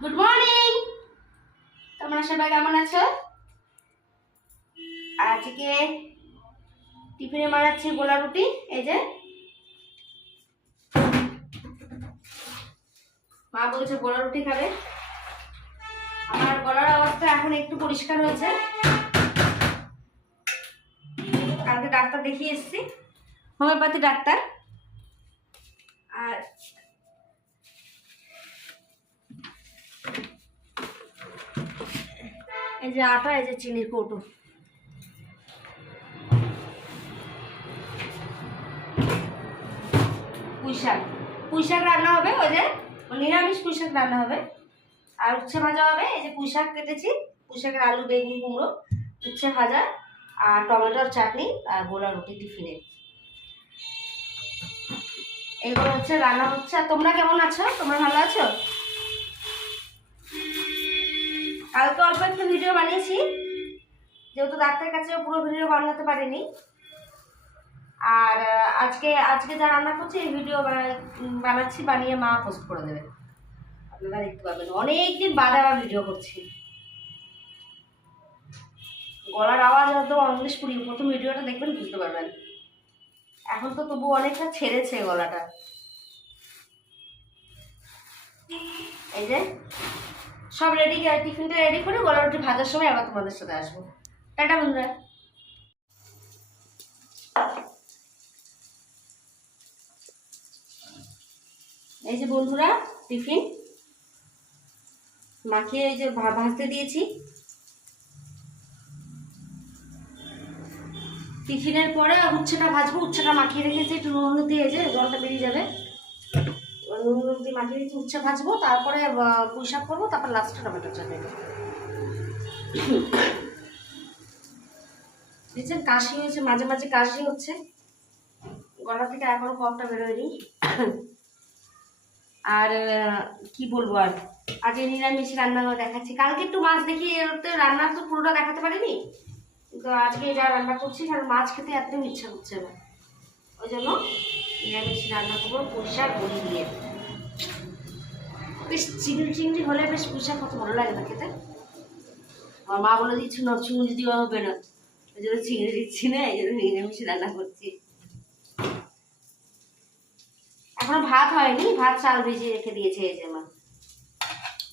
Good morning তোমরা সবাই কেমন আছো? আজকে টিফিনে মারাচ্ছি গোলা রুটি, এই যে। মা বলছে গোলা রুটি খাবে। আমার গলার অবস্থা এখন একটু পরিষ্কার হয়েছে। কালকে ডাক্তার দেখিয়ে এসেছি। Homeopathy doctor. আর এই যে আটা, এই যে চিনির কৌটো। পুঁই শাক পুঁই শাক রান্না হবে, ওই যে নিরামিষ পুঁই শাক রান্না হবে। আর উচ্ছে ভাজা হবে, এই যে পুঁই শাক কেটেছি। পুঁই শাকের আলু, বেগুন, কুমড়ো, উচ্ছে ভাজা, আর টমেটোর চাটনি, আর গোলা রুটি টিফিনে। এগুলো হচ্ছে, রান্না হচ্ছে। আর তোমরা কেমন আছো? তোমরা ভালো আছো? কালকে অল্প একটা ভিডিও বানিয়েছি। যেহেতু ডাক্তারের কাছে পুরো ভিডিও বানাতে পারিনি। আর আজকে আজকে যা রান্না করছি, এই ভিডিও বানাচ্ছি, বানিয়ে মা পোস্ট করে দেবে। আপনারা দেখতে পাবেন। অনেকদিন বাদে আবার ভিডিও করছি। গলার আওয়াজ হয়তো ইংলিশ পুরি প্রথম ভিডিওটা দেখবেন বুঝতে পারবেন। এখন তো তবু অনেকটা ছেড়েছে গলাটা। এই যে সব রেডি টিফিনটা রেডি করে গলা রুটি ভাজার সময় আবার তোমাদের সাথে আসব। টাটা, বন্ধুরা। এই যে বন্ধুরা টিফিন মাখিয়ে এই যে ভাজতে দিয়েছি। টিফিনের পরে উচ্ছেটা ভাজবো, উচ্ছেটা মাখিয়ে রেখেছি, একটু নুন দিয়ে যে জলটা বেরিয়ে যাবে। নুন হলুদ দিয়ে মাখিয়ে রেখেছি উচ্ছে ভাজবো, তারপরে পুঁই শাক করব, তারপর লাস্টে টমেটো চাটনি দেখছেন, কাশি হয়েছে, মাঝে মাঝে কাশি হচ্ছে। গলা থেকে এখনও কমটা বেরোয়নি। আর কি বলব আর? আজকে নিরামিষ রান্না করে দেখাচ্ছি। কালকে একটু মাছ দেখি রান্না তো পুরোটা দেখাতে পারিনি। কিন্তু আজকে যা রান্না করছি কারণ মাছ খেতে একদম ইচ্ছা করছে না। ওই জন্য নিরামিষ রান্না করব, পুঁইশাক বড়ি দিয়ে। বেশ চিংড়ি চিংড়ি হলে বেশ পুঁইশাক কত ভালো লাগে না খেতে। আমার মা বলে দিচ্ছি, না চিংড়ি দেওয়া হবে না। ওই জন্য চিংড়ি দিচ্ছি না, এই জন্য নিরামিষ রান্না করছি। এখনও ভাত হয়নি, ভাত চাল ভিজিয়ে রেখে দিয়েছে এই যে মা।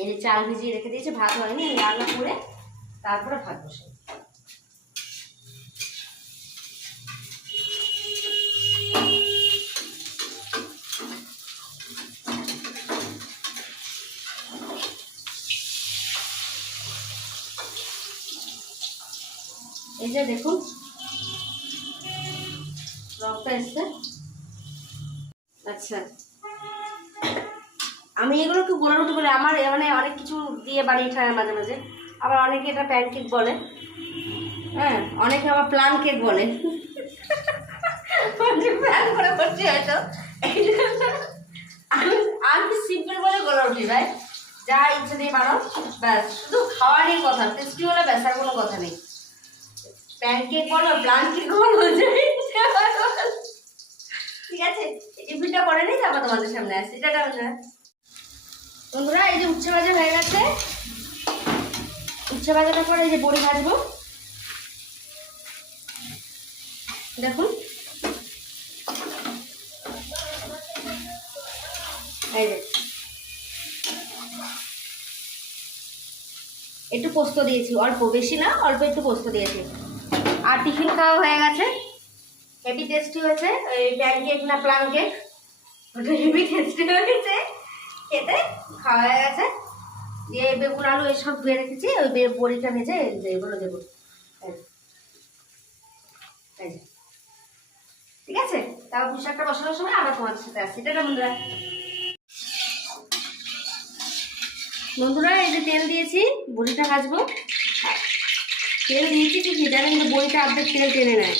এই যে চাল ভিজিয়ে রেখে দিয়েছে, ভাত হয়নি রান্না করে তারপরে ভাত বসে এই যে দেখুন রংটা এসছে। আচ্ছা। আমি এগুলোকে গোলা রুটি বলে আমার মানে অনেক কিছু দিয়ে বানিয়ে খায় মাঝে মাঝে। আবার অনেকে এটা প্যানকেক বলে। হ্যাঁ অনেকে আবার প্লান কেক বলে। প্ল্যান করে করছি হয়তো। আমি সিম্পল বলে গোলা রুটি ভাই। যা ইচ্ছে দিয়ে বানাও, ব্যাস। শুধু খাওয়ারই কথা টেস্টি হলে ব্যাস, আর কোনো কথা নেই। প্যানকেক বলো প্লান কেক বলো। ঠিক আছে, এই টিফিনটা করে নিই তারপর তোমাদের সামনে আসছি টাটা বন্ধুরা বন্ধুরা, এই যে উচ্ছে ভাজা হয়ে গেছে। উচ্ছে ভাজাটার পরে এই যে বড়ি ভাজবো। দেখুন। এই যে। একটু পোস্ত দিয়েছি, অল্প, বেশি না, অল্প একটু পোস্ত দিয়েছি। আর টিফিন খাওয়া হয়ে গেছে। হেভি টেস্টি হয়েছে ওই প্যান কেক না প্লাম কেক ওটা হেভি টেস্টি হয়েছে। খেতে খাওয়া হয়ে গেছে। দিয়ে বেগুন আলু এসব ধুয়ে রেখেছি, ওই বড়িটা ভেজে এগুলো দেবো। ঠিক আছে? তারপর পোশাকটা বসানোর সময় আবার তোমাদের সাথে আসছি। এটা বন্ধুরা। বন্ধুরা, এই যে তেল দিয়েছি, বড়িটা ভাজবো। তেল দিয়েছি ঠিকই জানেন কিন্তু বড়িটা অর্ধেক তেল টেনে নেয়।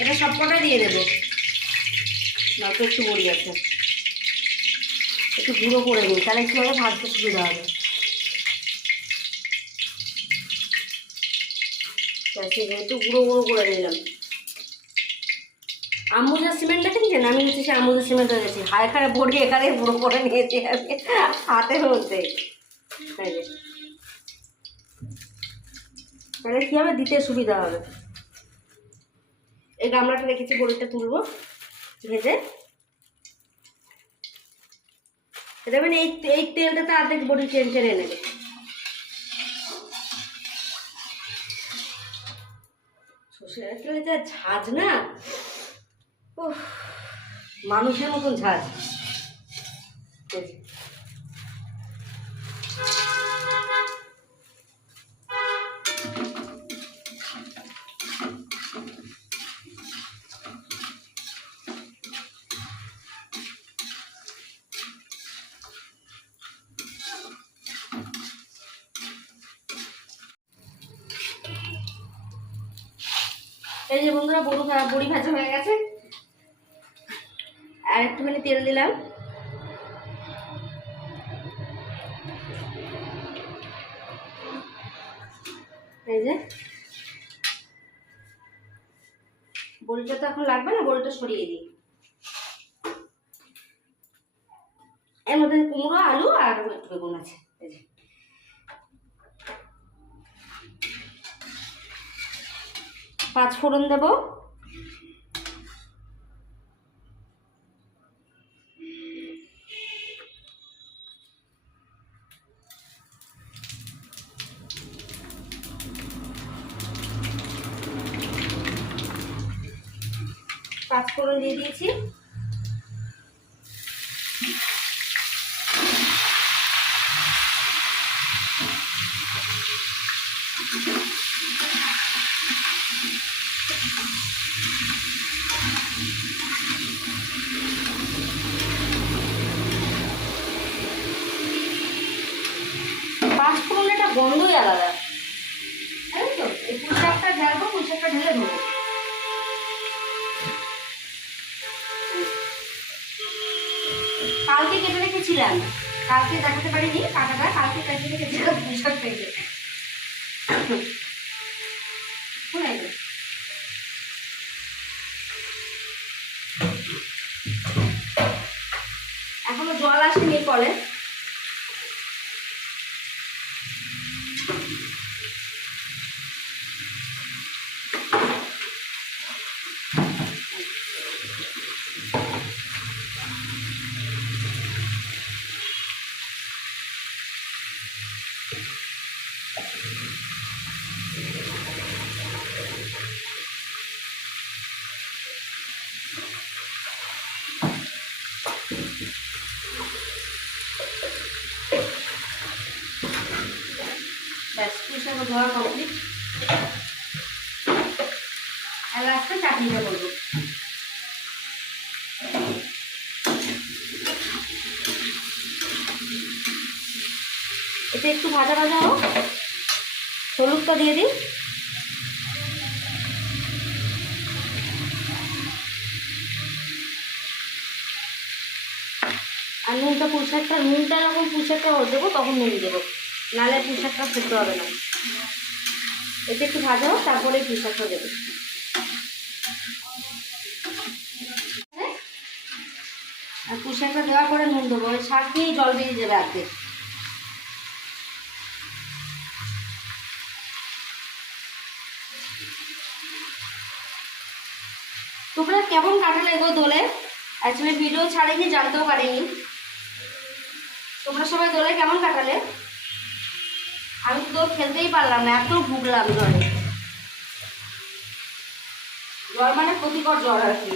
এটা সবকটাই দিয়ে দেবো? নয়তো একটু বড়ি আছে। একটু গুঁড়ো করে নিই, তাহলে একটু হবে? ভাজতে সুবিধা হবে। একটু গুঁড়ো গুঁড়ো করে নিলাম। আম্বুজা সিমেন্ট দেখেছেন আমি হচ্ছে সে আম্বুজা সিমেন্ট হয়ে গেছি হায় খায় বড়ি এখানে পুরো করে নিয়েছি আমি, হাতে মধ্যে তাহলে কী হবে? দিতে সুবিধা হবে। এই গামলাটা রেখেছি বড়িটা তুলবো। ভেজে। দেখবেন, এই এই তেলটাতে অর্ধেক বড়ি চেন চেনে নেবে। ঝাঁজ না? মানুষের মতন ঝাঁজ। এই যে। বন্ধুরা, বড়ি বড়ি ভাজা হয়ে গেছে। আর একটুখানি তেল দিলাম। এই যে। বড়িটা তো এখন লাগবে না, বড়িটা সরিয়ে দিই। এর মধ্যে কুমড়ো, আলু আর একটু বেগুন আছে। পাঁচ ফোড়ন দেব। পাঁচ ফোড়ন দিয়ে দিয়েছি। কালকে দেখাতে পারিনি কাটাটা কালকে কেটে রেখেছিলাম পুঁই শাক থেকে এখনও জল আসেনি কলে ব্যাস পুঁই শাক ধোয়া করব। এটা একটু ভাজা ভাজা হোক। হলুদটা দিয়ে দিই। আর নুনটা, পুঁইশাকটা, নুনটা যখন পুঁইশাকটা দেবো তখন নুন দেবো। নাহলে পুঁইশাকটা সেদ্ধ হবে না। এতে একটু ভাজা হোক তারপরে পুঁইশাকটা দেবো। আর পুঁইশাকটা দেওয়ার পরে নুন দেবো, ওই শাক দিয়েই জল বেরিয়ে যাবে আর্ধেক তোমরা কেমন কাটালে গো দোলে? অ্যাকচুয়ালি ভিডিও ছাড়েনি, জানতেও পারিনি। তোমরা সবাই দোলে কেমন কাটালে? আমি তো খেলতেই পারলাম না এত ভুগলাম জ্বরে জ্বর মানে ক্ষতিকর জ্বর আর কি।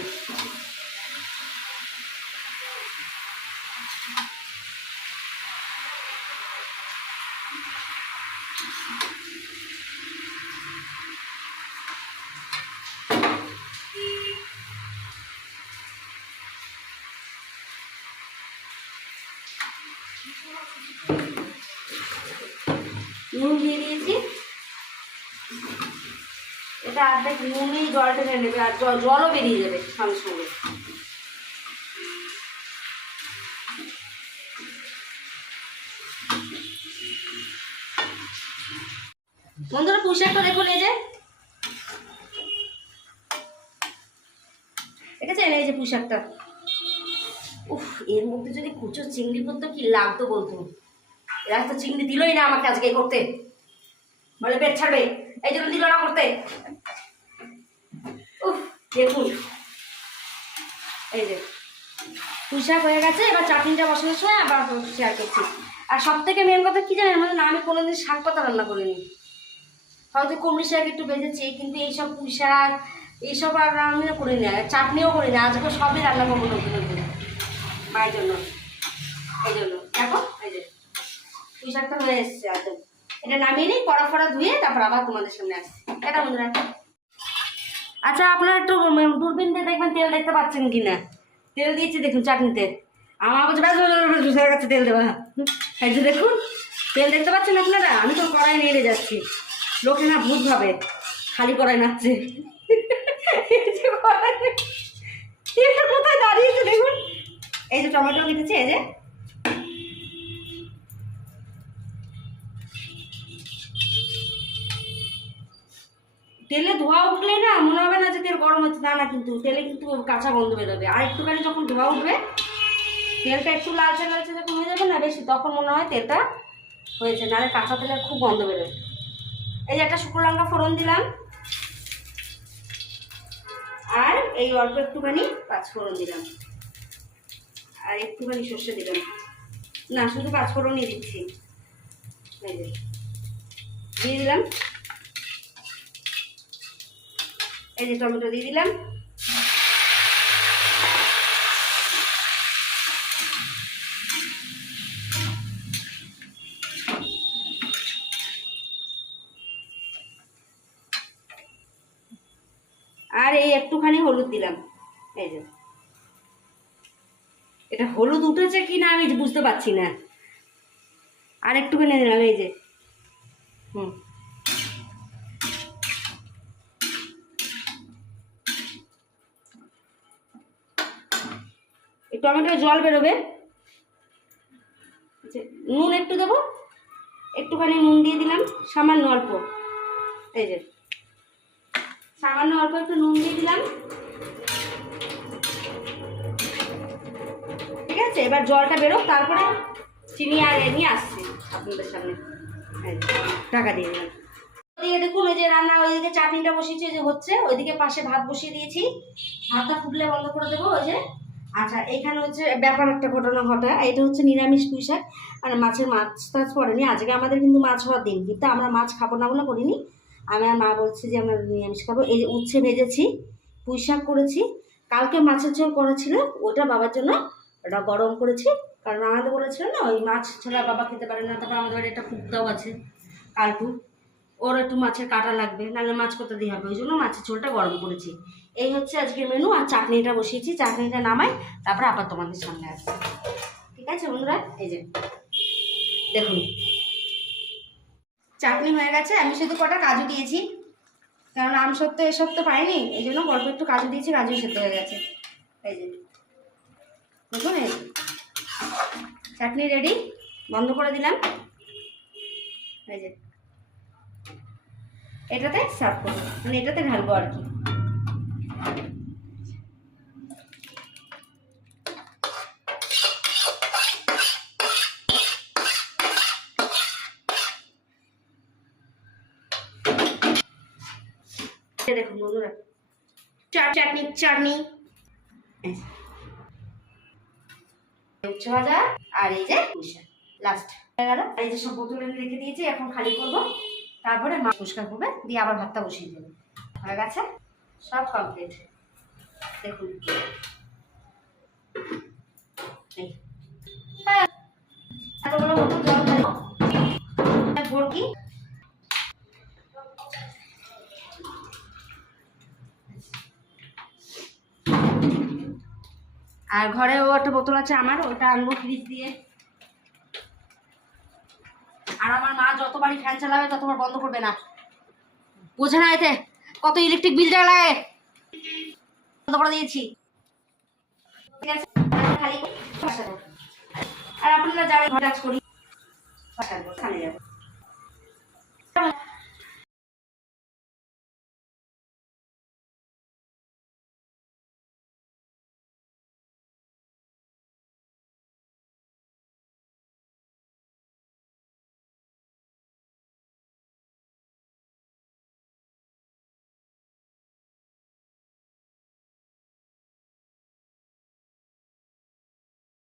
নুন দিয়ে দিয়েছি। এটা অর্ধেক নুনই জল টেনে নেবে আর জল জলও বেরিয়ে যাবে সঙ্গে সঙ্গে। বন্ধুরা পুঁই শাকটা দেখুন, এই যে। পুঁই শাকটা উফ, এর মধ্যে যদি কুচো চিংড়ি করতো কি লাগতো বলতো? এরা তো চিংড়ি দিলই না আমাকে আজকে করতে। বলে পেট ছাড়বে, এই জন্য দিল না করতে। উফ, দেখুন। এই যে পুঁই শাক হয়ে গেছে, এবার চাটনিটা বসানোর সময় আবার শেয়ার করছি। আর সব থেকে মেন কথা কি জানেন? মানে না, আমি কোনোদিন শাক পাতা রান্না করিনি। হয়তো কুমড়ি শাক একটু ভেজেছি কিন্তু এইসব পুঁই শাক এইসব আর রান্না করি না চাটনিও করি না আজকে সবই রান্না করব নতুন জন্য জন্য। এই যে শাকটা হয়ে এটা নামিয়ে নিই কড়া ফড়া ধুয়ে তারপর আবার তোমাদের সামনে আসছি। এটা আচ্ছা আপনারা একটু দূরবীন দিয়ে দেখবেন তেল দেখতে পাচ্ছেন কি না তেল দিয়েছি, দেখুন, চাটনিতে। আমার বলছে, ব্যাস গেছে তেল দেওয়া। এই দেখুন, তেল দেখতে পাচ্ছেন আপনারা? আমি তো কড়াই নিয়ে যাচ্ছি। লোকে না ভূত ভাবে, খালি কড়াই নাচছে এই যে কড়াই, তেলটা কোথায় দাঁড়িয়েছে দেখুন এই যে টমেটো কেটেছে, এই যে। তেলে ধোয়া উঠলে না মনে হবে না যে তেল গরম হচ্ছে, না না, কিন্তু তেলে কিন্তু কাঁচা গন্ধ বেরোবে। আর একটুখানি যখন ধোয়া উঠবে, তেলটা একটু লালচে লালচে যখন হয়ে যাবে না, বেশি তখন মনে হয় তেলটা হয়েছে, নাহলে কাঁচা তেলের খুব গন্ধ বেরোবে। এই যে একটা শুকনো লঙ্কা ফোড়ন দিলাম। আর এই অল্প একটুখানি পাঁচ ফোড়ন দিলাম। আর একটুখানি সর্ষে দিলাম না, শুধু পাঁচ ফোড়নই দিচ্ছি। দিয়ে দিলাম। এই যে টমেটো দিয়ে দিলাম। আর এই একটুখানি হলুদ দিলাম। এই যে। এটা হলুদ উঠেছে কি না আমি বুঝতে পারছি না। আর একটুখানি দিলাম এই যে। হুম। এই টমেটোর জল বেরোবে। আচ্ছা, নুন একটু দেবো। একটুখানি নুন দিয়ে দিলাম সামান্য অল্প। এই যে। সামান্য অল্প একটু নুন দিয়ে দিলাম ঠিক আছে এবার জলটা বেরোক, তারপরে চিনি আর এ নিয়ে আসছি আপনাদের সামনে। এই টাকা দিয়ে ওদিকে দেখুন ওই যে রান্না, ওইদিকে চাটনিটা বসিয়েছি যে হচ্ছে, ওইদিকে পাশে ভাত বসিয়ে দিয়েছি। ভাতটা ফুটলে বন্ধ করে দেবো, ওই যে। আচ্ছা এখানে হচ্ছে ব্যাপার একটা ঘটনা ঘটা এটা হচ্ছে নিরামিষ পুঁই শাক, আর মাছের মাছ টাছ পড়েনি। আজকে আমাদের কিন্তু মাছ হওয়ার দিন, কিন্তু আমরা মাছ খাব না বলে করিনি। আমি আর মা বলছি যে আমরা নিরামিষ খাব। এই যে উচ্ছে ভেজেছি, পুঁই শাক করেছি। কালকে মাছের ঝোল করা ছিল, ওটা বাবার জন্য। ওটা গরম করেছি। কারণ আমাদের বলেছিল না, ওই মাছ ছাড়া বাবা খেতে পারে না, তারপর আমাদের বাড়ি একটা কুকুরটাও আছে কালটু ওর একটু মাছের কাটা লাগবে, নাহলে মাছ করতে দিয়ে হবে? ওই জন্য মাছের ঝোলটা গরম করেছি। এই হচ্ছে আজকের মেনু আর চাটনিটা বসিয়েছি। চাটনিটা নামাই, তারপরে আবার তোমাদের সামনে আসবে ঠিক আছে বন্ধুরা? এই যে, দেখুন। চাটনি হয়ে গেছে, আমি শুধু কটা কাজু দিয়েছি। কারণ আম সত্য এসব তো পাইনি, এই জন্য অল্প একটু কাজু দিয়েছি কাজু সেদ্ধ হয়ে গেছে। এই যে দেখুন, চাটনি রেডি বন্ধ করে দিলাম এটাতে সার্ভ করব মানে এটাতে ঢালবো আর কি দেখুন বন্ধুরা চাট চাটনি চাটনি। উচ্ছে ভাজা আর এই খালি করব। তারপরে মা করবে, দিয়ে আবার ভাতটা বসিয়ে দেবে। হয়ে গেছে? সব কমপ্লিট দেখুন। হ্যাঁ। আর ঘরেও একটা বোতল আছে আমার, ওটা আনব ফ্রিজ দিয়ে। আর আমার মা যতবারই ফ্যান চালাবে ততবার বন্ধ করবে না। বোঝে না এতে, কত ইলেকট্রিক বিল লাগে। বন্ধ করে দিয়েছি। আর আপনারা যারা ঘর কাজ করি খানে যাব।